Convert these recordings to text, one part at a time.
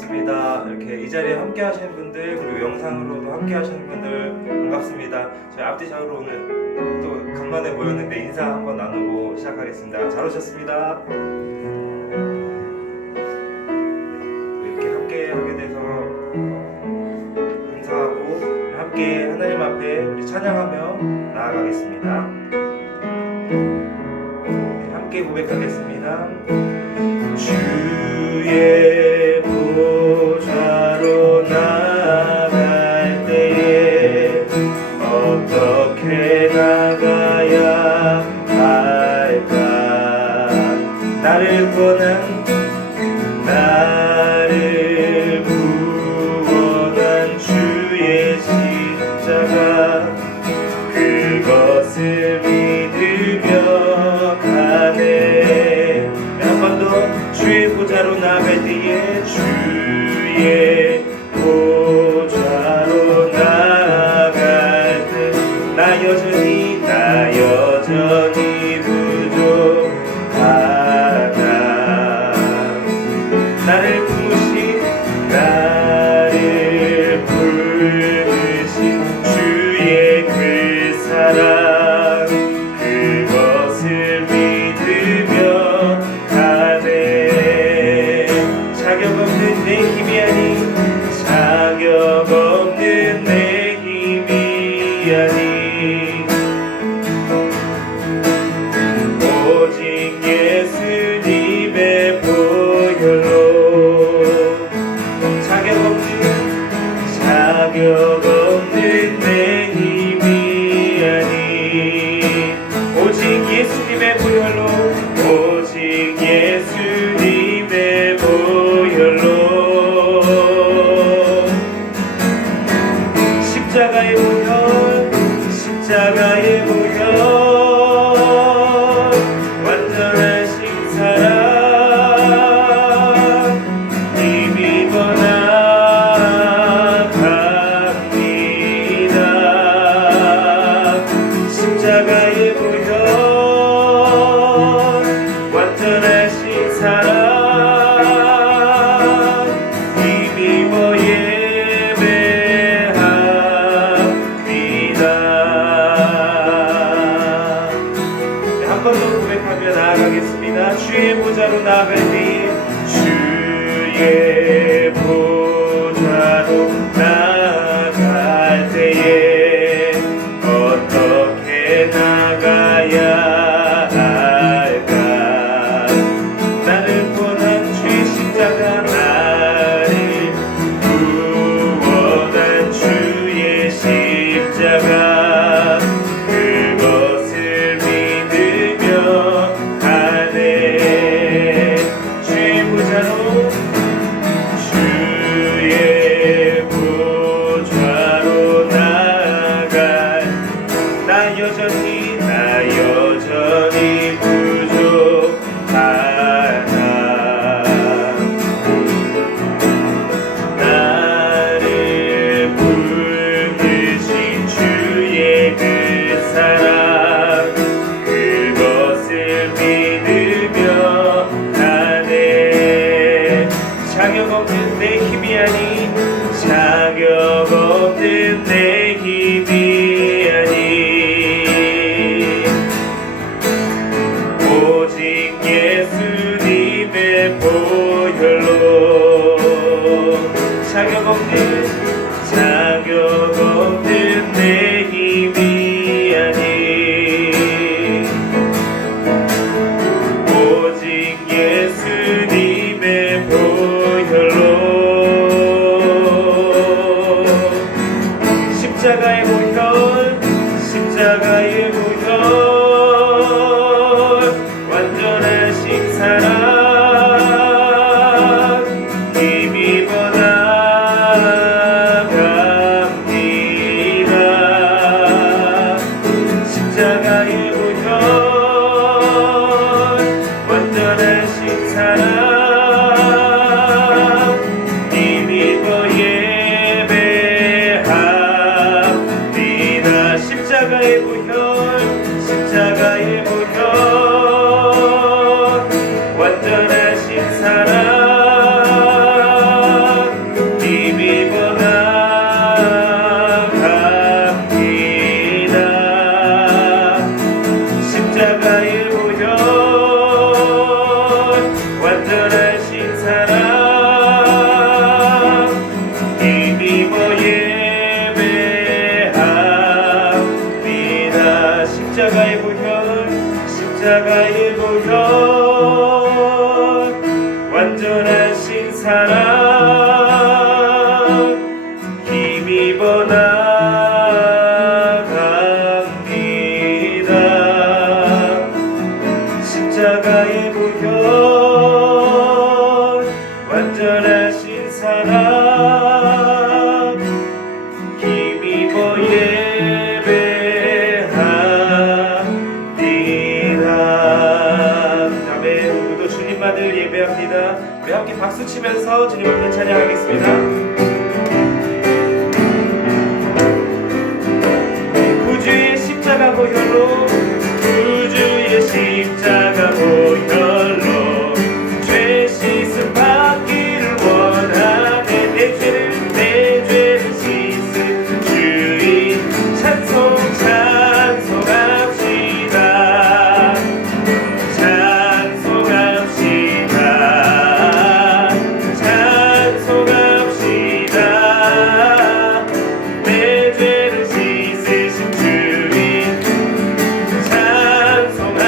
반갑습니다. 이렇게 이 자리에 함께 하시는 분들, 그리고 영상으로도 함께 하시는 분들 반갑습니다. 저희 앞뒤장으로 오늘 또 간만에 모였는데 인사 한번 나누고 시작하겠습니다. 잘 오셨습니다. 이렇게 함께 하게 돼서 감사하고, 함께 하나님 앞에 우리 찬양하며 나아가겠습니다. 함께 고백하겠습니다. 주의 보좌로 나갈 때에 어떻게 나가야 할까? 나를 구원한 주의 십자가, 그것을 믿으며 가네. 한 번 더. 주의 보좌로 나갈 때에, 주의 보좌로 나갈 때 나 여전히 부족하다. 나를 부르신 주의 그 사랑, 그것을 믿으며 가네. 자격 없는 내 힘이 아니, 오직 예수님의 보혈로. 자격 없는 내 힘이 아니, 오직 예수님의 보혈로, 오직 예수님의 보혈로. 십자가의 보혈, 완전하신 사랑, 힘입어 나갑니다. 십자가의 보혈, 완전하신 사랑, 힘입어 한 번 더 고백하며 나아가겠습니다. 주의 보좌로 나갈 때에, 주의 보좌로 나갈 때에 어떻게 나가야 할까? 나를 구원한 주의 십자가, 나를 구원한 주의 십자가, 그것을 믿으며 가네. 주의 보좌로 십자가의 보혈 완전하신 사랑 힘입어 예배합니다. 십자가의 보혈 십자가의 보혈 완전하신 사랑 힘입어 나갑니다. 십자가의 보혈 완전하신 사랑 힘입어 예배합니다. 아멘. 우리도 주님만을 예배합니다. 우리 함께 박수 치면서 주님을 찬양하겠습니다. 구주의 십자가 보혈로 구주의 십자가 보혈로 죄 씻음 받기를 원하네. 내 죄를 씻은 주인 찬송합시다. 내 죄를 씻으신 주인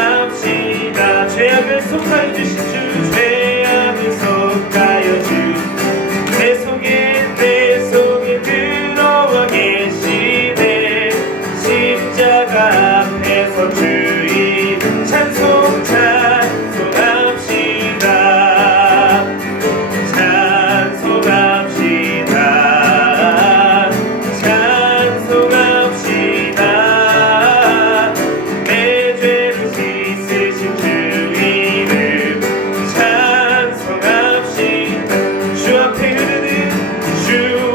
찬송합시다. 죄악을 속하여 주신 주 죄악을 속하여 주 내 속에 들어와 계시네. 십자가 앞에서 주인 찬송합시다. 내 죄를 씻으신 주 이름 찬송합시다. 주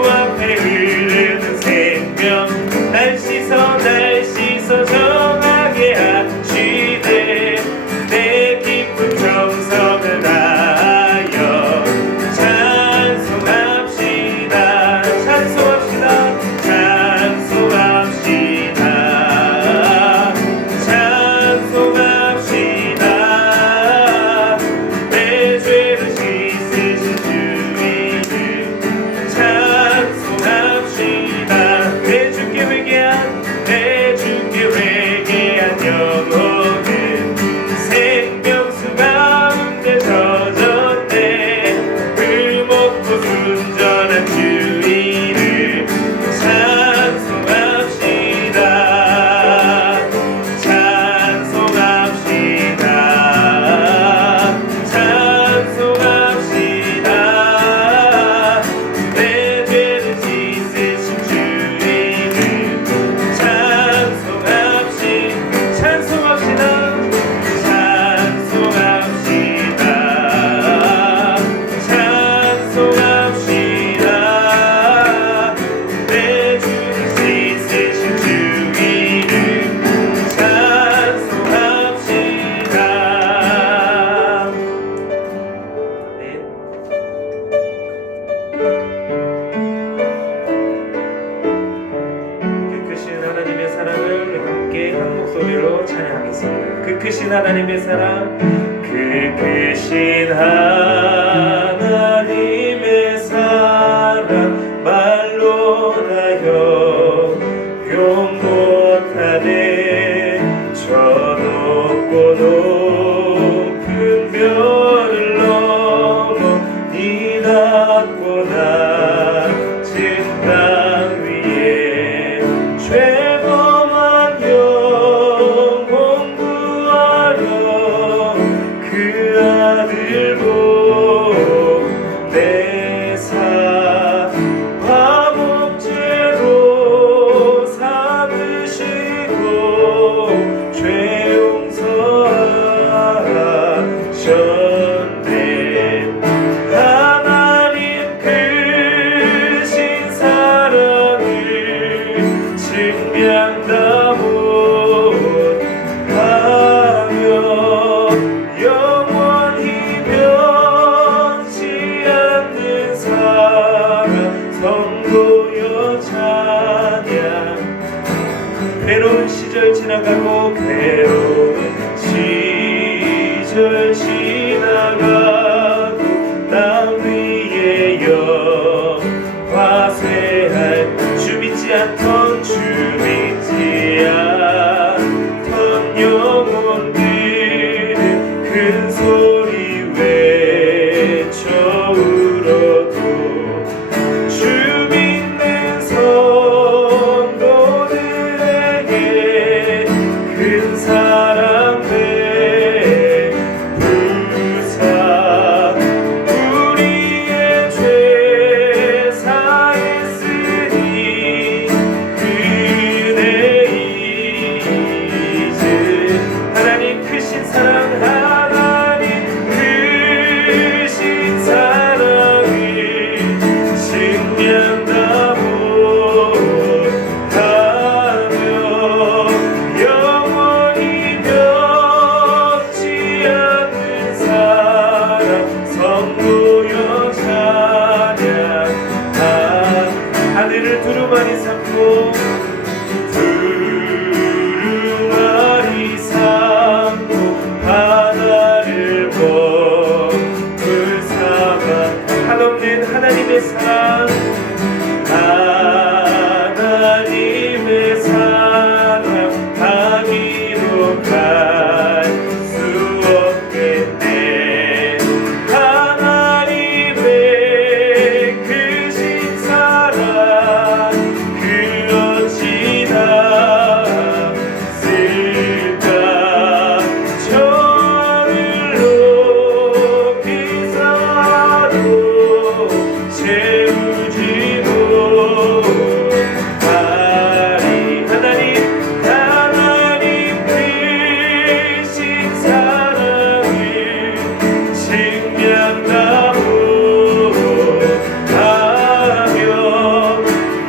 앞에 흐르는 생명 날 씻어 정하게 하시네. 내 깊은 정성을 다하여 찬송합시다. 내 죄를 씻으신 주 이름 찬송합시다. 내 주께 회개한 영혼은 생명수 가운데 젖었네. 그 먹고 순전한 주 이름 찬송합시다. 내 죄를 씻으신 주 이름 찬송합시다. 내 죄를 씻으신 주 이름 찬송합시다. 네. 그 크신 하나님의 사랑을 함께 한 목소리로 찬양하겠습니다. 그 크신 하나님의 사랑, 그 크신 하나님의 사랑 말로 다여 용 못하네. 저 높고 높은 별을 넘어 이 낮고 낮은 땅 위에 죄범한 영혼 구하려 그 아들 보내 않던 주 믿지 않던 영혼들은 큰 소리 외쳐 울어도 주 믿는 성도들에게 큰 사랑 베푸사 우리의 죄 사했으니 그네 이제 하나님 크신 사랑 하나님 크신 사랑을 증명하고 하며 영원히 변치 않는 사랑 성도여 찬양하 하늘을 두루마리 삼고 두루마리 삼고 바다를 먹을 사방 한없는 하나님의 사랑 하나님의 사랑 하기로 갈 수 없겠네 하나님의 크신 사랑 그 어찌나 쓸까 저 하늘로 비사도 채우지도 하리 하나님 크신 사랑을 증명하고 하며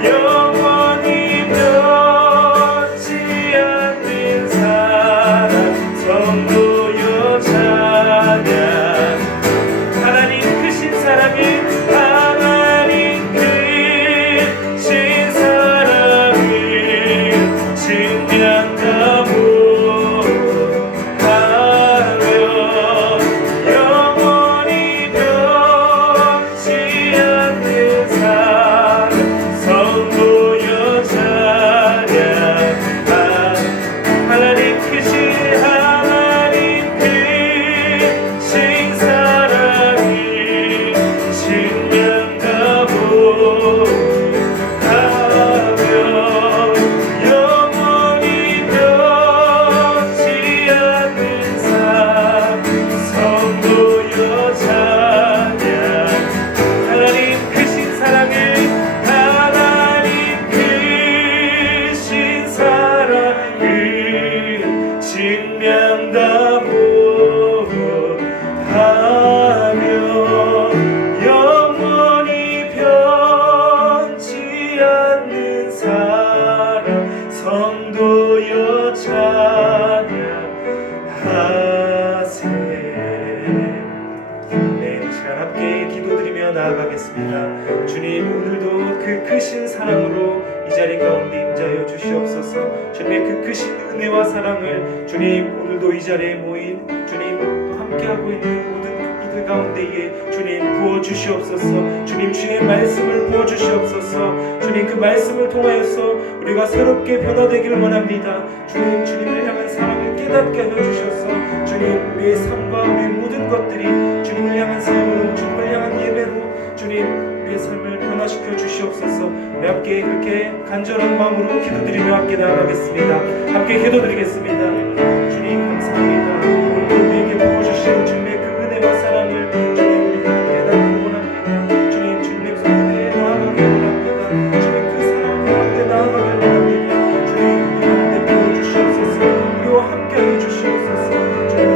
영원히 변치 않는 사랑 성도여 찬양 하나님 크신 사랑을 하나님 크신 사랑을 증명하고 하며 영원히 변치 않는 사랑 성도여 찬양 하나님 크신 사랑을 증명하고 하며 영원히 변치 않는 사랑 성도여 찬양 하나님 크신 사랑을 하나님 크신 사랑을 증명하고 하며 영원히 변치 않는 사랑 성도여 찬양하세 네, 이 시간 함께 기도드리며 나아가겠습니다. 주님 오늘도 그 크신 사랑으로 이 자리 가운데 임자여 주시옵소서. 주님의 그 크신 은혜와 사랑을 주님 오늘도 이 자리에 모인 주님 또 함께하고 있는 모든 이들 가운데에 주님 부어주시옵소서. 주님 주의 말씀을 부어주시옵소서. 주님 그 말씀을 통하여서 우리가 새롭게 변화되기를 원합니다. 주님 주님을 향한 사랑을 깨닫게 하여 주셔서 주님 우리의 삶과 우리의 모든 것들이 주님을 향한 삶으로 주님을 향한 예배로 주님 우리의 삶을 변화시켜 주시옵소서. 우리 함께 그렇게 간절한 마음으로 기도드리며 함께 나아가겠습니다. 함께 기도드리겠습니다. 주님 감사합니다. 오늘도 우리에게 부어주신 주님의 그 은혜와 사랑을 주님 우리가 깨닫기 원합니다. 주님 주님의 그 은혜에 나아가기 원합니다. 주님 그 사랑 가운데 나아가기 원합니다. 주님 우리 가운데 부어주시옵소서. 우리와 함께하여 주시옵소서. 주님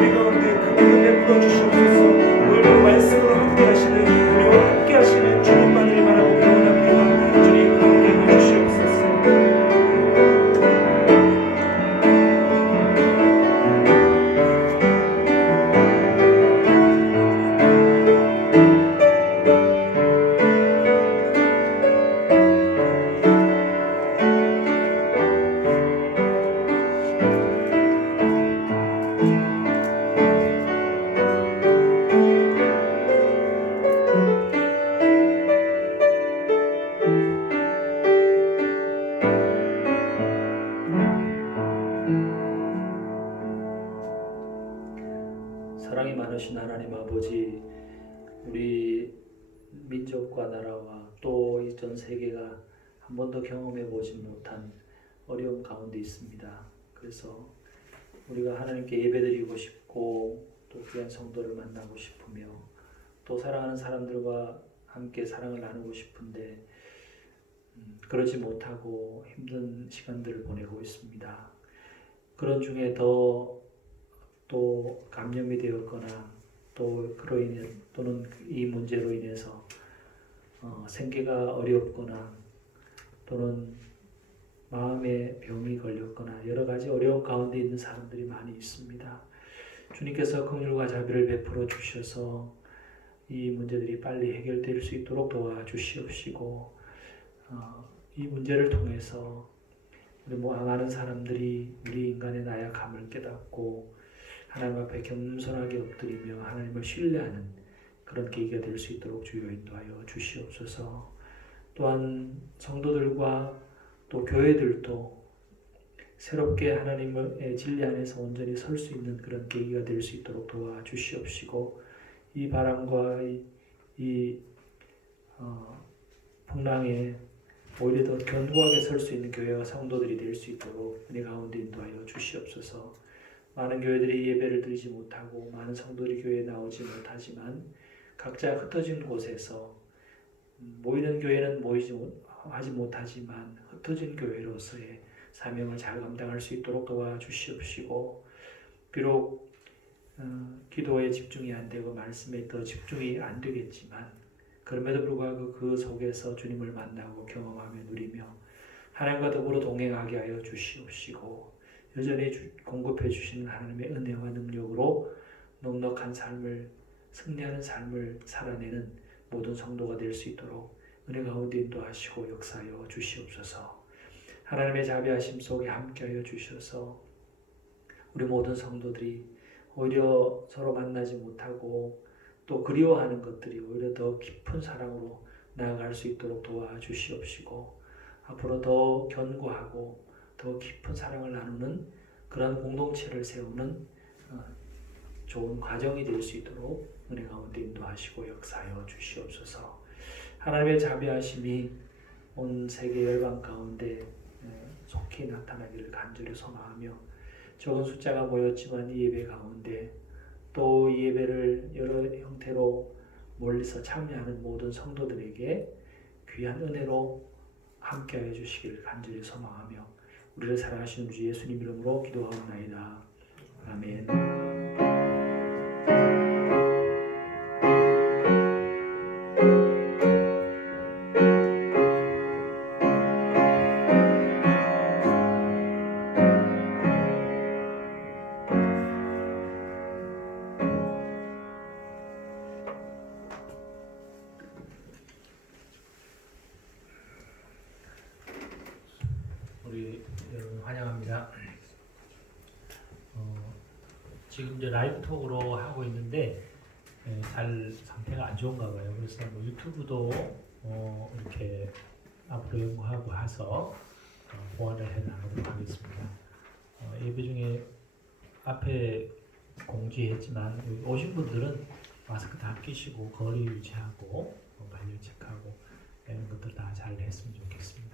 우리 가운데 그 은혜 베풀어 주시옵소서. 오늘도 말씀으로 함께하시는 우리와 함께하시는 주님만을 바라보기 원합니다. 주님 함께해 주시옵소서. 사랑이 많으신 하나님 아버지, 우리 민족과 나라와 또 이 전 세계가 한 번도 경험해 보지 못한 어려움 가운데 있습니다. 그래서 우리가 하나님께 예배드리고 싶고 또 귀한 성도를 만나고 싶으며 또 사랑하는 사람들과 함께 사랑을 나누고 싶은데 그러지 못하고 힘든 시간들을 보내고 있습니다. 그런 중에 또 감염이 되었거나 또 그로 인해 또는 이 문제로 인해서 생계가 어렵거나 또는 마음의 병이 걸렸거나 여러 가지 어려운 가운데 있는 사람들이 많이 있습니다. 주님께서 긍휼과 자비를 베풀어 주셔서 이 문제들이 빨리 해결될 수 있도록 도와주시옵시고 이 문제를 통해서 우리 많은 사람들이 우리 인간의 나약함을 깨닫고 하나님 앞에 겸손하게 엎드리며 하나님을 신뢰하는 그런 계기가 될 수 있도록 주여 인도하여 주시옵소서. 또한 성도들과 또 교회들도 새롭게 하나님의 진리 안에서 온전히 설 수 있는 그런 계기가 될 수 있도록 도와주시옵시고 이 바람과 이 풍랑에 오히려 더 견고하게 설 수 있는 교회와 성도들이 될 수 있도록 은혜 가운데 인도하여 주시옵소서. 많은 교회들이 예배를 드리지 못하고 많은 성도들이 교회에 나오지 못하지만 각자 흩어진 곳에서 모이는 교회는 하지 못하지만 흩어진 교회로서의 사명을 잘 감당할 수 있도록 도와주시옵시고 비록 기도에 집중이 안 되고 말씀에 더 집중이 안 되겠지만 그럼에도 불구하고 그 속에서 주님을 만나고 경험하며 누리며 하나님과 더불어 동행하게 하여 주시옵시고 여전히 공급해 주시는 하나님의 은혜와 능력으로 넉넉한 삶을 승리하는 삶을 살아내는 모든 성도가 될 수 있도록 은혜 가운데 인도하시고 역사하여 주시옵소서. 하나님의 자비하심 속에 함께하여 주셔서 우리 모든 성도들이 오히려 서로 만나지 못하고 또 그리워하는 것들이 오히려 더 깊은 사랑으로 나아갈 수 있도록 도와주시옵시고 앞으로 더 견고하고 더 깊은 사랑을 나누는 그런 공동체를 세우는 좋은 과정이 될 수 있도록 은혜 가운데 인도하시고 역사하여 주시옵소서. 하나님의 자비하심이 온 세계 열방 가운데 속히 나타나기를 간절히 소망하며 적은 숫자가 모였지만 이 예배 가운데 또 이 예배를 여러 형태로 멀리서 참여하는 모든 성도들에게 귀한 은혜로 함께하여 주시기를 간절히 소망하며 우리를 사랑하시는 주 예수님 이름으로 기도하옵나이다. 아멘. 우리 여러분 환영합니다. 지금 이제 라이브 톡으로 하고 있는데 잘 상태가 안 좋은가 봐요. 그래서 뭐 유튜브도 이렇게 앞으로 연구하고 해서 보완을 해 나가도록 하겠습니다. 예배 중에 앞에 공지했지만 오신 분들은 마스크 다 끼시고 거리 유지하고 발열 체크하고 이런 것들 다 잘 했으면 좋겠습니다.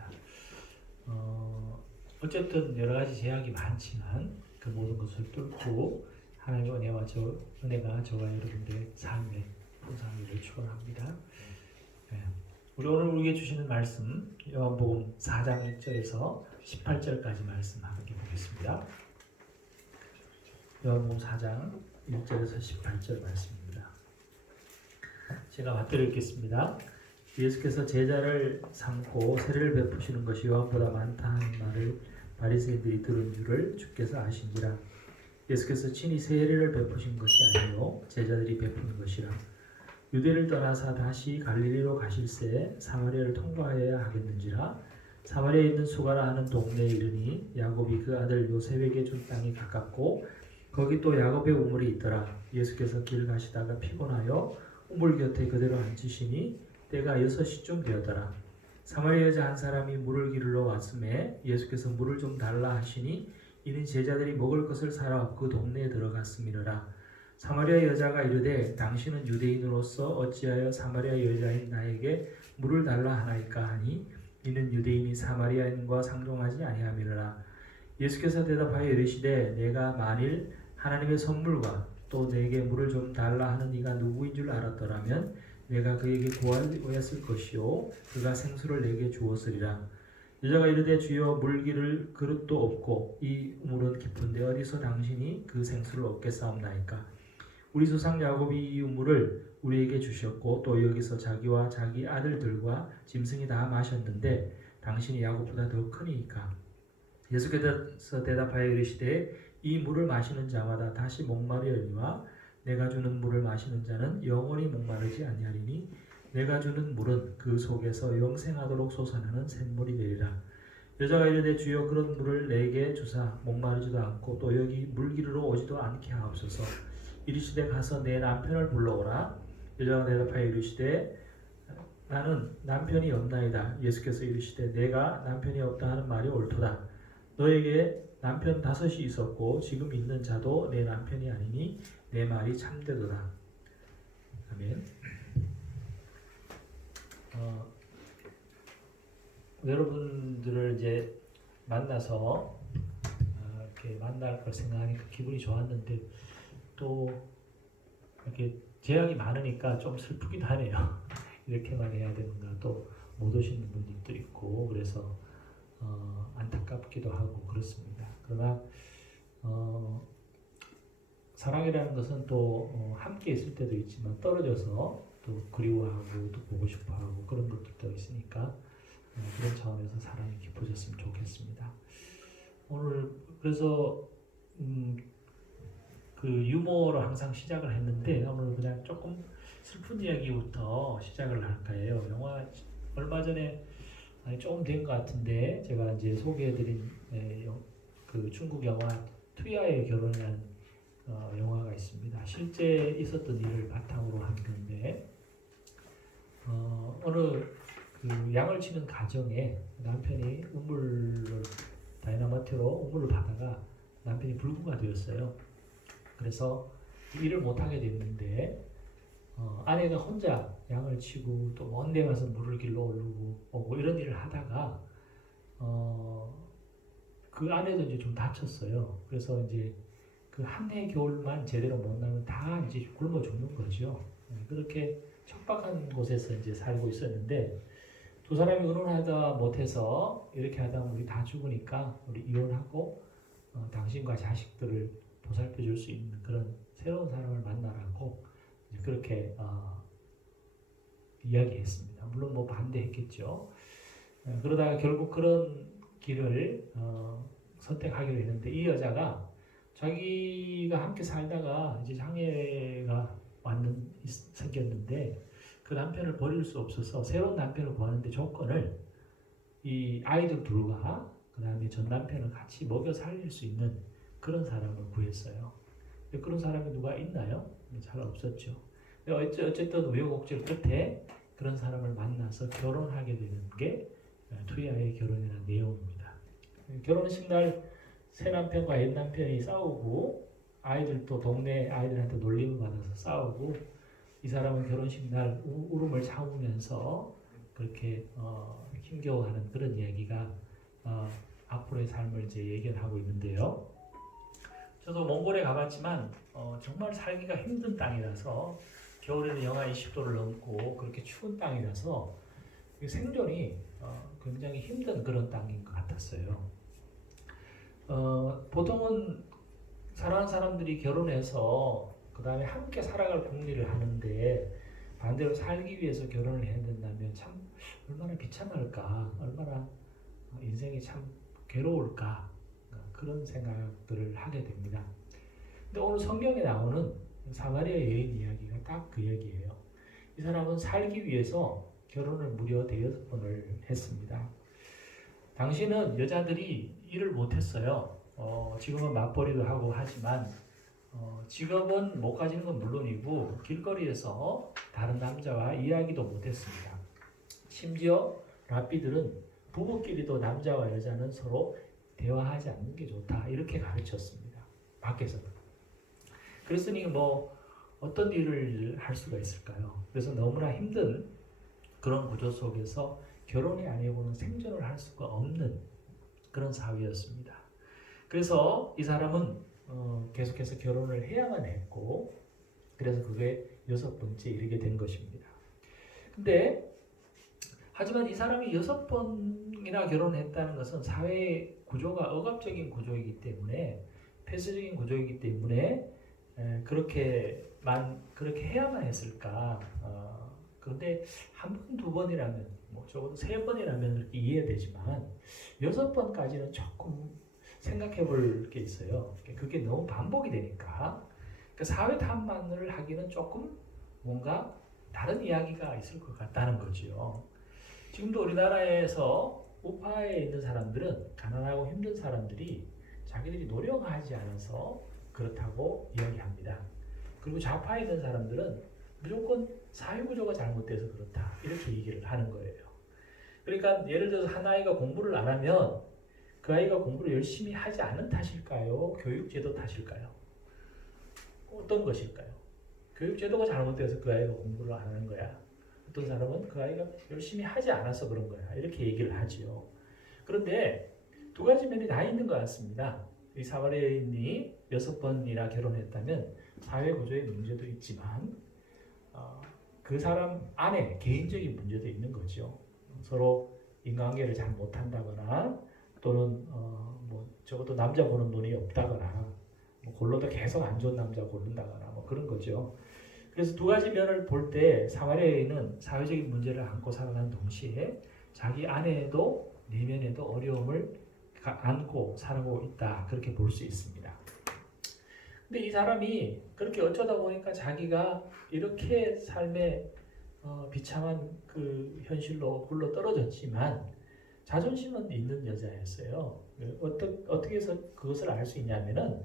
어쨌든 여러 가지 제약이 많지만 그 모든 것을 뚫고 하나님의 은혜가 저와 여러분들의 삶에 풍성하기를 축원합니다. 우리 오늘 우리에게 주시는 말씀 요한복음 4장 1절에서 18절까지 말씀 함께 보겠습니다. 요한복음 4장 1절에서 18절 말씀입니다. 제가 받들어 읽겠습니다. 예수께서 제자를 삼고 세례를 베푸시는 것이 요한보다 많다 하는 말을 바리새인들이 들은 줄을 주께서 아신지라. 예수께서 친히 세례를 베푸신 것이 아니요 제자들이 베푸는 것이라. 유대를 떠나사 다시 갈릴리로 가실새 사마리아를 통과하여야 하겠는지라. 사마리아에 있는 수가라 하는 동네에 이르니 야곱이 그 아들 요셉에게 준 땅이 가깝고 거기 또 야곱의 우물이 있더라. 예수께서 길 가시다가 피곤하여 우물 곁에 그대로 앉으시니 때가 6시쯤 되었더라. 사마리아 여자 한 사람이 물을 기르러 왔음에 예수께서 물을 좀 달라 하시니 이는 제자들이 먹을 것을 사러 그 동네에 들어갔음이라. 사마리아 여자가 이르되 당신은 유대인으로서 어찌하여 사마리아 여자인 나에게 물을 달라 하나이까 하니 이는 유대인이 사마리아인과 상종하지 아니함이라. 예수께서 대답하여 이르시되 내가 만일 하나님의 선물과 또 내게 물을 좀 달라 하는 이가 누구인 줄 알았더라면 내가 그에게 구하였을 것이요 그가 생수를 내게 주었으리라. 여자가 이르되 주여 물기를 그릇도 없고 이 우물은 깊은데 어디서 당신이 그 생수를 얻겠사옵나이까. 우리 조상 야곱이 이 우물을 우리에게 주셨고 또 여기서 자기와 자기 아들들과 짐승이 다 마셨는데 당신이 야곱보다 더 크니이까. 예수께서 대답하여 이르시되 이 물을 마시는 자마다 다시 목마르려니와 내가 주는 물을 마시는 자는 영원히 목마르지 아니하리니 내가 주는 물은 그 속에서 영생하도록 솟아나는 샘물이 되리라. 여자가 이르되 주여 그런 물을 내게 주사 목마르지도 않고 또 여기 물기르러 오지도 않게 하옵소서. 이르시되 가서 내 남편을 불러오라. 여자가 대답하여 이르시되 나는 남편이 없나이다. 예수께서 이르시되 내가 남편이 없다 하는 말이 옳도다. 너에게 남편 5이 있었고 지금 있는 자도 내 남편이 아니니 내 말이 참되도다. 아멘. 여러분들을 이제 만나서 이렇게 만날 걸 생각하니까 기분이 좋았는데 또 이렇게 제약이 많으니까 좀 슬프기도 하네요. 이렇게만 해야 되는가 또 못 오시는 분들도 있고 그래서 안타깝기도 하고 그렇습니다. 그러나 사랑이라는 것은 또 함께 있을 때도 있지만 떨어져서 또 그리워하고 또 보고 싶어하고 그런 것들도 있으니까 그런 차원에서 사랑이 깊어졌으면 좋겠습니다. 오늘 그래서 그 유머로 항상 시작을 했는데 오늘 그냥 조금 슬픈 이야기부터 시작을 할까 해요. 영화 얼마 전에 조금 된 것 같은데 제가 이제 소개해드린 그 중국 영화 투야의 결혼이라는 영화가 있습니다. 실제 있었던 일을 바탕으로 한 건데 어느 그 양을 치는 가정에 남편이 우물을 다이너마이트로 우물을 받다가 남편이 불구가 되었어요. 그래서 일을 못하게 됐는데 아내가 혼자 양을 치고 또 먼 데 가서 물을 길러 오르고 오고 이런 일을 하다가 그 아내도 이제 좀 다쳤어요. 그래서 이제 그 한 해 겨울만 제대로 못 나면 다 이제 굶어 죽는 거죠. 그렇게 척박한 곳에서 이제 살고 있었는데 두 사람이 의논하다 못해서 이렇게 하다 우리 다 죽으니까 우리 이혼하고 당신과 자식들을 보살펴 줄 수 있는 그런 새로운 사람을 만나라고 그렇게 이야기했습니다. 물론 뭐 반대했겠죠. 그러다가 결국 그런 길을 선택하기로 했는데 이 여자가 자기가 함께 살다가 이제 장애가 생겼는데 그 남편을 버릴 수 없어서 새로운 남편을 구하는데 조건을 이 아이들 둘과 그 다음에 전 남편을 같이 먹여 살릴 수 있는 그런 사람을 구했어요. 그런 사람이 누가 있나요? 잘 없었죠. 어쨌든 우여곡절 끝에 그런 사람을 만나서 결혼하게 되는 게 투야의 결혼이라는 내용입니다. 결혼식 날 새 남편과 옛 남편이 싸우고 아이들도 동네 아이들한테 놀림을 받아서 싸우고 이 사람은 결혼식 날 울음을 참으면서 그렇게 힘겨워하는 그런 이야기가 앞으로의 삶을 이제 예견하고 있는데요. 저도 몽골에 가봤지만 정말 살기가 힘든 땅이라서 겨울에는 영하 20도를 넘고 그렇게 추운 땅이라서 생존이 굉장히 힘든 그런 땅인 것 같았어요. 보통은 사랑하는 사람들이 결혼해서 그 다음에 함께 살아갈 궁리를 하는데 반대로 살기 위해서 결혼을 해야 된다면 참 얼마나 비참할까, 얼마나 인생이 참 괴로울까 그런 생각들을 하게 됩니다. 근데 오늘 성경에 나오는 사마리아 여인 이야기가 딱 그 얘기예요. 이 사람은 살기 위해서 결혼을 무려 5번을 했습니다. 당시는 여자들이 일을 못했어요. 지금은 맞벌이도 하고 하지만 직업은 못 가지는 건 물론이고 길거리에서 다른 남자와 이야기도 못했습니다. 심지어 랍비들은 부부끼리도 남자와 여자는 서로 대화하지 않는 게 좋다 이렇게 가르쳤습니다. 밖에서는. 그랬으니 뭐 어떤 일을 할 수가 있을까요? 그래서 너무나 힘든 그런 구조 속에서 결혼이 아니고는 생존을 할 수가 없는 그런 사회였습니다. 그래서 이 사람은 계속해서 결혼을 해야만 했고, 그래서 그게 6번째 이르게 된 것입니다. 근데 하지만 이 사람이 6번이나 결혼했다는 것은 사회 구조가 억압적인 구조이기 때문에, 폐쇄적인 구조이기 때문에 그렇게 해야만 했을까? 그런데 한 번, 두 번이라면, 뭐 적어도 3번이라면 그렇게 이해되지만 6번까지는 조금 생각해 볼 게 있어요. 그게 너무 반복이 되니까. 그러니까 사회 탐방을 하기는 조금 뭔가 다른 이야기가 있을 것 같다는 거죠. 지금도 우리나라에서 우파에 있는 사람들은, 가난하고 힘든 사람들이 자기들이 노력하지 않아서 그렇다고 이야기합니다. 그리고 좌파에 있는 사람들은 무조건 사회구조가 잘못돼서 그렇다, 이렇게 얘기를 하는 거예요. 그러니까 예를 들어서 한 아이가 공부를 안 하면 그 아이가 공부를 열심히 하지 않은 탓일까요? 교육제도 탓일까요? 어떤 것일까요? 교육제도가 잘못돼서 그 아이가 공부를 안 하는 거야. 어떤 사람은 그 아이가 열심히 하지 않아서 그런 거야, 이렇게 얘기를 하지요. 그런데 두 가지 면이 다 있는 것 같습니다. 이 사마리아인이 6번이나 결혼했다면 사회구조의 문제도 있지만 그 사람 안에 개인적인 문제도 있는 거죠. 서로 인간관계를 잘 못한다거나, 또는 뭐 적어도 남자 보는 눈이 없다거나, 뭐 골로도 계속 안 좋은 남자 고른다거나, 뭐 그런 거죠. 그래서 두 가지 면을 볼 때 사마리아인은 사회적인 문제를 안고 살아가는 동시에 자기 안에도, 내면에도 어려움을 안고 살아가고 있다, 그렇게 볼 수 있습니다. 근데 이 사람이 그렇게 어쩌다 보니까 자기가 이렇게 삶의 비참한 그 현실로 굴러 떨어졌지만 자존심은 있는 여자였어요. 어떻게 해서 그것을 알 수 있냐면은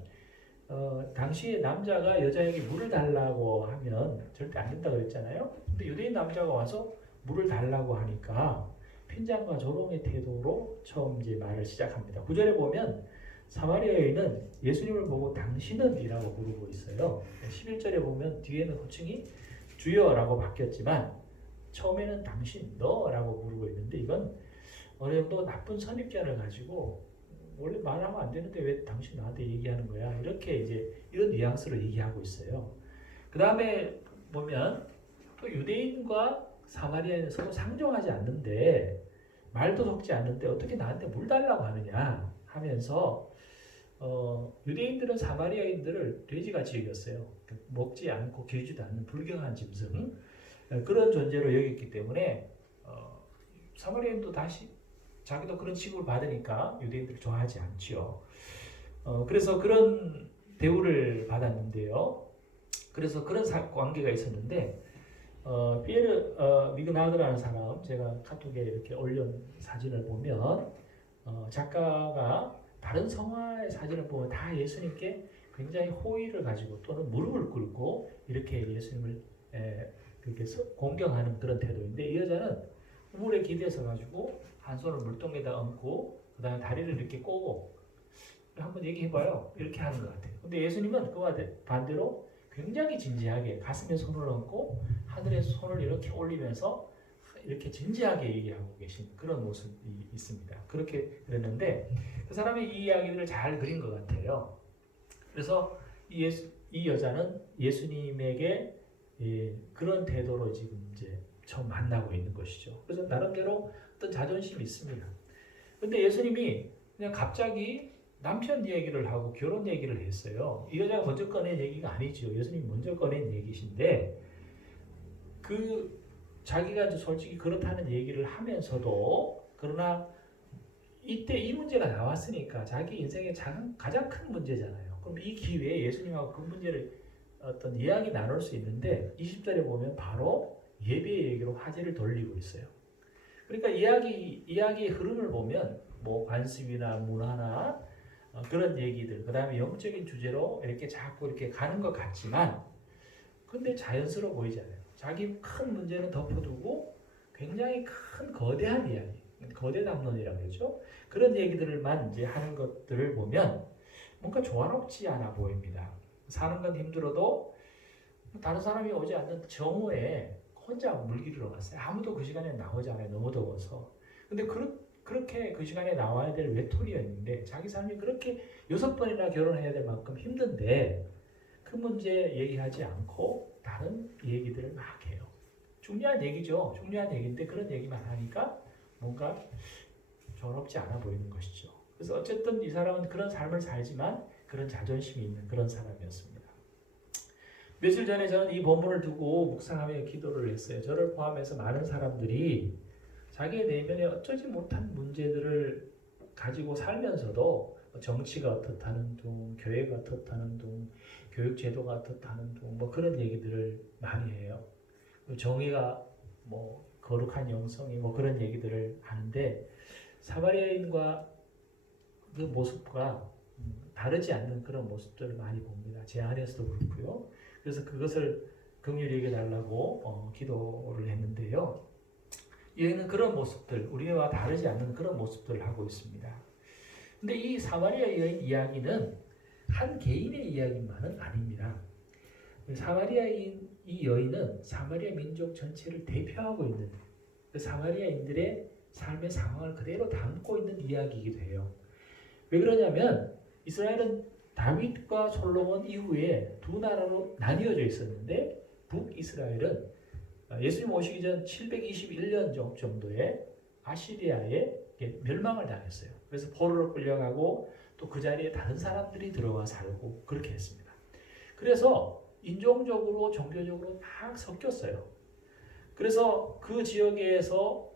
당시에 남자가 여자에게 물을 달라고 하면 절대 안 된다고 그랬잖아요. 근데 유대인 남자가 와서 물을 달라고 하니까 핀잔과 조롱의 태도로 처음 이제 말을 시작합니다. 9절에 보면 사마리아 여인은 예수님을 보고 당신은 이라고 부르고 있어요. 11절에 보면 뒤에는 호칭이 주여라고 바뀌었지만 처음에는 당신, 너라고 부르고 있는데, 이건 어느 정도 나쁜 선입견을 가지고 원래 말하면 안 되는데 왜 당신 나한테 얘기하는 거야, 이렇게 이제 이런 뉘앙스로 얘기하고 있어요. 그 다음에 보면 또 유대인과 사마리아인은 서로 상종하지 않는데, 말도 섞지 않는데 어떻게 나한테 물 달라고 하느냐 하면서 유대인들은 사마리아인들을 돼지같이 여겼어요. 먹지 않고 기르지도 않는 불경한 짐승, 그런 존재로 여겼기 때문에 사마리아인도 다시 자기도 그런 취급을 받으니까 유대인들을 좋아하지 않지요. 그래서 그런 대우를 받았는데요. 그래서 그런 관계가 있었는데, 피에르 미그나드라는 사람, 제가 카톡에 이렇게 올린 사진을 보면 작가가 다른 성화의 사진을 보면 다 예수님께 굉장히 호의를 가지고 또는 무릎을 꿇고 이렇게 예수님을 그렇게 공경하는 그런 태도인데, 이 여자는 우물에 기대서 가지고 한 손을 물동에다 얹고 그 다음에 다리를 이렇게 꼬고, 한번 얘기해봐요, 이렇게 하는 것 같아요. 근데 예수님은 그와 반대로 굉장히 진지하게 가슴에 손을 얹고 하늘에 손을 이렇게 올리면서 이렇게 진지하게 얘기하고 계신 그런 모습이 있습니다. 그렇게 그랬는데 그 사람이 이 이야기를 잘 그린 것 같아요. 그래서 이 여자는 예수님에게 그런 태도로 지금 이제 처음 만나고 있는 것이죠. 그래서 나름대로 어떤 자존심이 있습니다. 근데 예수님이 그냥 갑자기 남편 얘기를 하고 결혼 얘기를 했어요. 이 여자가 먼저 꺼낸 얘기가 아니죠. 예수님이 먼저 꺼낸 얘기신데, 자기가 이제 솔직히 그렇다는 얘기를 하면서도, 그러나 이때 이 문제가 나왔으니까 자기 인생의 가장 큰 문제잖아요. 그럼 이 기회에 예수님하고 그 문제를 어떤 이야기 나눌 수 있는데, 20절에 보면 바로 예배의 얘기로 화제를 돌리고 있어요. 그러니까 이야기의 흐름을 보면 뭐 관습이나 문화나 그런 얘기들, 그 다음에 영적인 주제로 이렇게 자꾸 이렇게 가는 것 같지만, 근데 자연스러워 보이지 않아요. 자기 큰 문제는 덮어두고 굉장히 큰 거대한 이야기, 거대 담론이라고 그러죠. 그런 얘기들만 이제 하는 것들을 보면 뭔가 조화롭지 않아 보입니다. 사는 건 힘들어도 다른 사람이 오지 않는 정오에 혼자 물길으로 갔어요. 아무도 그 시간에 나오지 않아요. 너무 더워서. 근데 그렇게 그 시간에 나와야 될 외톨이였는데 자기 삶이 그렇게 6번이나 결혼해야 될 만큼 힘든데 그 문제 얘기하지 않고 다른 얘기들을 막 해요. 중요한 얘기죠. 중요한 얘기인데 그런 얘기만 하니까 뭔가 조롭지 않아 보이는 것이죠. 그래서 어쨌든 이 사람은 그런 삶을 살지만 그런 자존심이 있는 그런 사람이었습니다. 며칠 전에 저는 이 본문을 두고 묵상하며 기도를 했어요. 저를 포함해서 많은 사람들이 자기의 내면에 어쩌지 못한 문제들을 가지고 살면서도 정치가 어떻다는 둥, 교회가 어떻다는 둥, 교육제도가 어떻다는 둥, 뭐 그런 얘기들을 많이 해요. 정의가 뭐 거룩한 영성이 뭐 그런 얘기들을 하는데 사마리아인과 그 모습과 다르지 않는 그런 모습들을 많이 봅니다. 제 안에서도 그렇고요. 그래서 그것을 긍휼히 여겨달라고 기도를 했는데요. 여기는 그런 모습들, 우리와 다르지 않는 그런 모습들을 하고 있습니다. 근데 이 사마리아 여인 이야기는 한 개인의 이야기만은 아닙니다. 사마리아인 이 여인은 사마리아 민족 전체를 대표하고 있는 그 사마리아인들의 삶의 상황을 그대로 담고 있는 이야기이기도 해요. 왜 그러냐면 이스라엘은 다윗과 솔로몬 이후에 두 나라로 나뉘어져 있었는데 북이스라엘은 예수님 오시기 전 721년 정도에 아시리아에 멸망을 당했어요. 그래서 포로로 끌려가고 또 그 자리에 다른 사람들이 들어와 살고 그렇게 했습니다. 그래서 인종적으로 종교적으로 막 섞였어요. 그래서 그 지역에서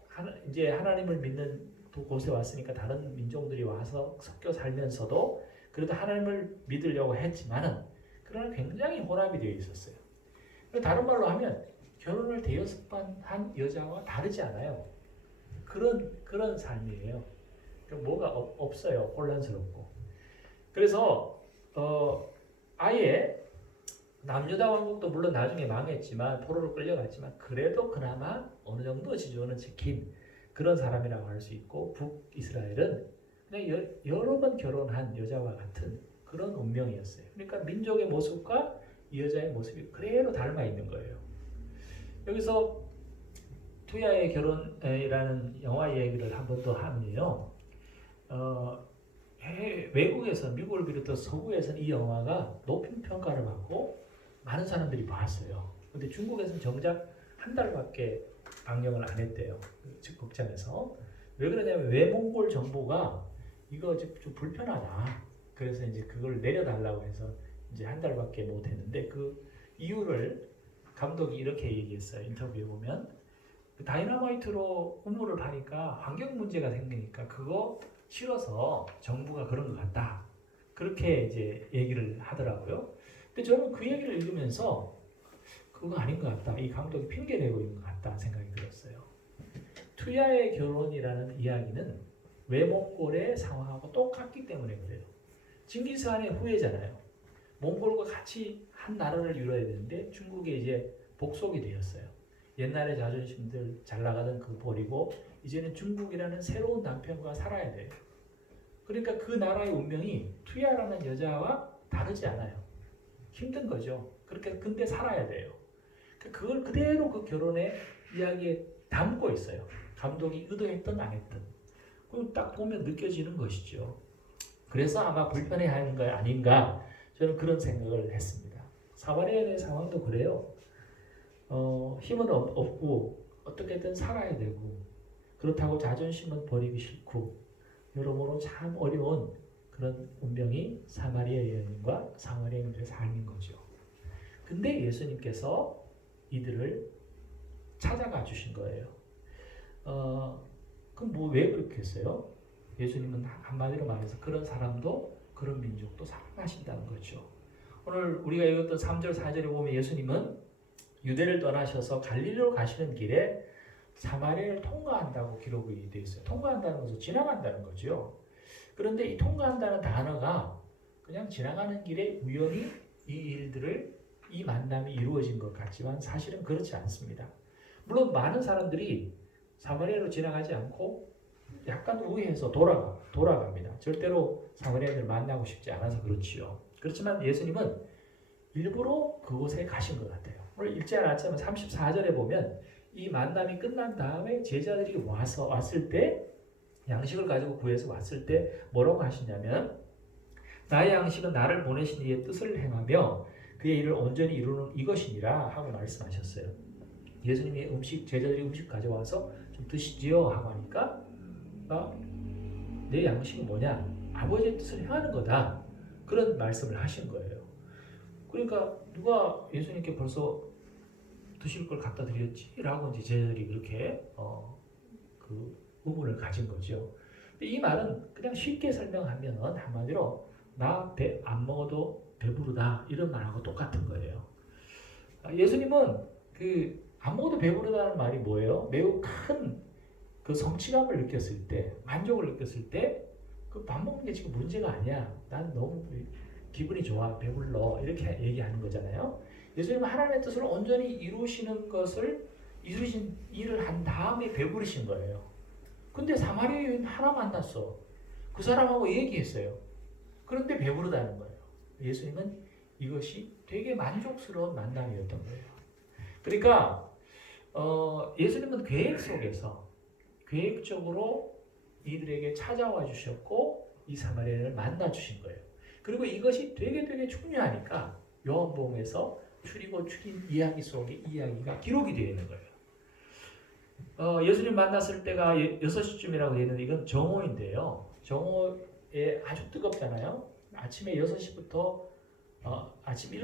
이제 하나님을 믿는 곳에 왔으니까 다른 민족들이 와서 섞여 살면서도 그래도 하나님을 믿으려고 했지만은 그러나 굉장히 혼합이 되어 있었어요. 다른 말로 하면 결혼을 대여섯 번 한 여자와 다르지 않아요. 그런 삶이에요. 뭐가 없어요. 혼란스럽고. 그래서 아예 남유다 왕국도 물론 나중에 망했지만 포로로 끌려갔지만 그래도 그나마 어느 정도 지존은 지킨 그런 사람이라고 할 수 있고 북이스라엘은 그냥 여러 번 결혼한 여자와 같은 그런 운명이었어요. 그러니까 민족의 모습과 이 여자의 모습이 그대로 닮아 있는 거예요. 여기서 투야의 결혼이라는 영화 얘기를 한 번 더 하면요. 외국에서 미국을 비롯해서 서구에서는 이 영화가 높은 평가를 받고 많은 사람들이 봤어요. 근데 중국에서는 정작 한 달밖에 방영을 안 했대요. 즉 극장에서. 왜 그러냐면 외몽골 정부가 이거 좀 불편하다. 그래서 이제 그걸 내려달라고 해서 이제 한 달밖에 못 했는데 그 이유를 감독이 이렇게 얘기했어요. 인터뷰에 보면 다이너마이트로 음모를 파니까 환경 문제가 생기니까 그거 싫어서 정부가 그런 것 같다. 그렇게 이제 얘기를 하더라고요. 근데 저는 그 얘기를 읽으면서 그거 아닌 것 같다. 이 감독이 핑계 내고 있는 것 같다 생각이 들었어요. 투야의 결혼이라는 이야기는 외몽골의 상황하고 똑같기 때문에 그래요. 징기스칸의 후예잖아요. 몽골과 같이 한 나라를 이뤄야 되는데 중국에 이제 복속이 되었어요. 옛날에 자존심들 잘 나가던 그 버리고 이제는 중국이라는 새로운 남편과 살아야 돼요. 그러니까 그 나라의 운명이 투야라는 여자와 다르지 않아요. 힘든 거죠. 그렇게 근데 살아야 돼요. 그걸 그대로 그 결혼의 이야기에 담고 있어요. 감독이 의도했든 안 했든. 그럼 딱 보면 느껴지는 것이죠. 그래서 아마 불편해하는 거 아닌가 저는 그런 생각을 했습니다. 사마리아의 상황도 그래요. 힘은 없고 어떻게든 살아야 되고 그렇다고 자존심은 버리기 싫고 여러모로 참 어려운 그런 운명이 사마리아 여인과 사마리아인들의 삶인 거죠. 근데 예수님께서 이들을 찾아가 주신 거예요. 그럼 뭐 왜 그렇게 했어요? 예수님은 한마디로 말해서 그런 사람도 그런 민족도 사랑하신다는 거죠. 오늘 우리가 읽었던 3절 4절에 보면 예수님은 유대를 떠나셔서 갈릴리로 가시는 길에 사마리아를 통과한다고 기록이 되어 있어요. 통과한다는 것은 지나간다는 거죠. 그런데 이 통과한다는 단어가 그냥 지나가는 길에 우연히 이 만남이 이루어진 것 같지만 사실은 그렇지 않습니다. 물론 많은 사람들이 사마리아로 지나가지 않고 약간 우회해서 돌아갑니다. 절대로 사마리아인을 만나고 싶지 않아서 그렇지요. 그렇지만 예수님은 일부러 그곳에 가신 것 같아요. 오늘 1절 아침 34절에 보면 이 만남이 끝난 다음에 제자들이 왔을 때 양식을 가지고 구해서 왔을 때 뭐라고 하시냐면 나의 양식은 나를 보내신 이의 뜻을 행하며 그의 일을 온전히 이루는 이것이니라 하고 말씀하셨어요. 예수님이 제자들이 음식 가져와서 좀 드시지요 하고 하니까 내 양식이 뭐냐? 아버지의 뜻을 행하는 거다. 그런 말씀을 하신 거예요. 그러니까 누가 예수님께 벌써 드실 걸 갖다 드렸지? 라고 이제 제자들이 그렇게 그 의문을 가진 거죠. 이 말은 그냥 쉽게 설명하면 한마디로 나 안 먹어도 배부르다 이런 말하고 똑같은 거예요. 예수님은 그 안 먹어도 배부르다는 말이 뭐예요? 매우 큰 그 성취감을 느꼈을 때, 만족을 느꼈을 때 그 밥 먹는 게 지금 문제가 아니야. 난 너무 기분이 좋아, 배불러 이렇게 얘기하는 거잖아요. 예수님은 하나님의 뜻을 온전히 이루신 일을 한 다음에 배부르신 거예요. 근데 사마리아 여인 하나 만났어. 그 사람하고 얘기했어요. 그런데 배부르다는 거예요. 예수님은 이것이 되게 만족스러운 만남이었던 거예요. 그러니까 예수님은 계획 속에서 계획적으로 이들에게 찾아와 주셨고 이 사마리아인을 만나 주신 거예요. 그리고 이것이 되게 중요하니까 요한복음에서 추리고 추린 이야기 속에 이야기가 기록이 되어 있는 거예요. 예수님 만났을 때가 6시쯤이라고 되어 있는데 이건 정오인데요. 정오에 아주 뜨겁잖아요. 아침에 6시부터 아침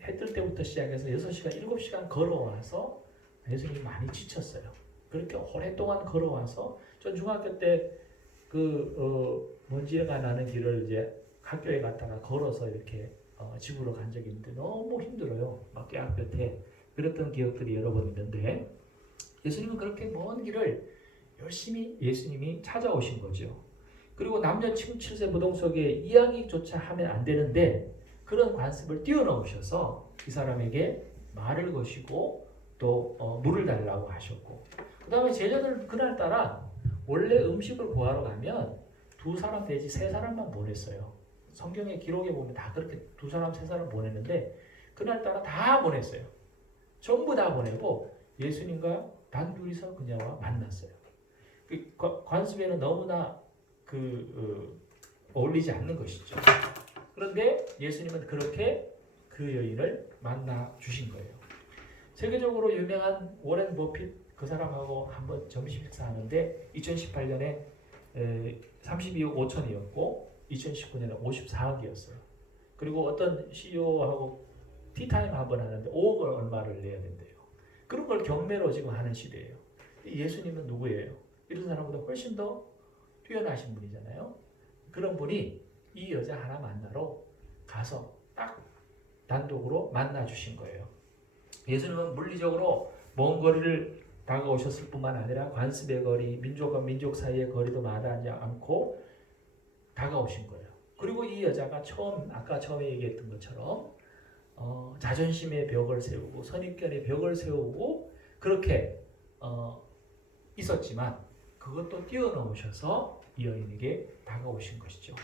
해 뜰 때부터 시작해서 6시간, 7시간 걸어와서 예수님이 많이 지쳤어요. 그렇게 오랫동안 걸어와서 전 중학교 때 먼지가 나는 길을 이제 학교에 갔다가 걸어서 이렇게 집으로 간 적이 있는데 너무 힘들어요. 막 깨알볕에 그랬던 기억들이 여러 번 있는데 예수님은 그렇게 먼 길을 열심히 예수님이 찾아오신 거죠. 그리고 남녀 7세 부동 속에 이야기조차 하면 안 되는데 그런 관습을 뛰어넘으셔서 이 사람에게 말을 거시고 또 물을 달라고 하셨고 그 다음에 제자들 그날따라 원래 음식을 구하러 가면 2사람 내지 3사람만 보냈어요. 성경의 기록에 보면 다 그렇게 2사람 3사람 보냈는데 그날따라 다 보냈어요. 전부 다 보내고 예수님과 단둘이서 그녀와 만났어요. 그 관습에는 너무나 어울리지 않는 것이죠. 그런데 예수님은 그렇게 그 여인을 만나 주신 거예요. 세계적으로 유명한 워렌 버핏 그 사람하고 한번 점심 식사하는데 2018년에 32억 5천이었고 2019년에 54억이었어요. 그리고 어떤 CEO하고 티타임 한번 하는데 5억을 얼마를 내야 된대요. 그런 걸 경매로 지금 하는 시대예요. 예수님은 누구예요? 이런 사람보다 훨씬 더 뛰어나신 분이잖아요. 그런 분이 이 여자 하나 만나러 가서 딱 단독으로 만나 주신 거예요. 예수님은 물리적으로 먼 거리를 다가오셨을 뿐만 아니라 관습의 거리, 민족과 민족 사이의 거리도 마다하지 않고 다가오신 거예요. 그리고 이 여자가 아까 처음에 얘기했던 것처럼 자존심의 벽을 세우고 선입견의 벽을 세우고 그렇게 있었지만 그것도 뛰어넘으셔서 이 여인에게 다가오신 것이죠.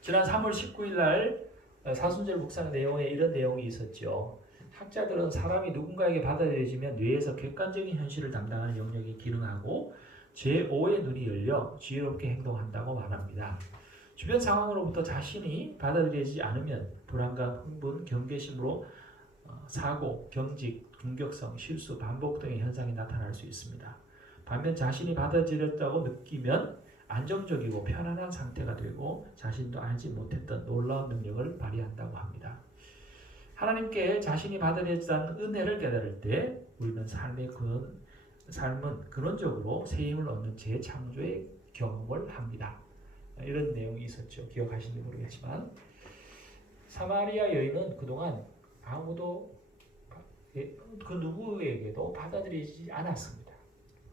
지난 3월 19일 날 사순절 묵상 내용에 이런 내용이 있었죠. 학자들은 사람이 누군가에게 받아들여지면 뇌에서 객관적인 현실을 담당하는 영역이 기능하고 제5의 눈이 열려 지혜롭게 행동한다고 말합니다. 주변 상황으로부터 자신이 받아들여지지 않으면 불안감, 흥분, 경계심으로 사고, 경직, 공격성, 실수, 반복 등의 현상이 나타날 수 있습니다. 반면 자신이 받아들였다고 느끼면 안정적이고 편안한 상태가 되고 자신도 알지 못했던 놀라운 능력을 발휘한다고 합니다. 하나님께 자신이 받아들였다는 은혜를 깨달을 때 우리는 삶은 근원적으로 새 힘을 얻는 재창조의 경험을 합니다. 이런 내용이 있었죠. 기억하시는지 모르겠지만 사마리아 여인은 그동안 아무도 그 누구에게도 받아들이지 않았습니다.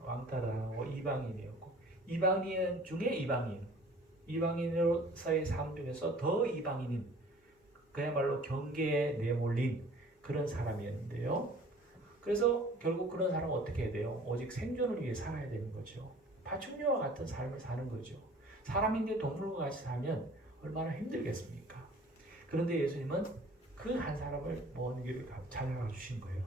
왕따당하고 이방인이었고 이방인 중에 이방인으로서의 삶 중에서 더 이방인인 그야말로 경계에 내몰린 그런 사람이었는데요. 그래서 결국 그런 사람은 어떻게 해야 돼요? 오직 생존을 위해 살아야 되는 거죠. 파충류와 같은 삶을 사는 거죠. 사람인데 동물과 같이 살면 얼마나 힘들겠습니까? 그런데 예수님은 그 한 사람을 먼 길을 찾아가 주신 거예요.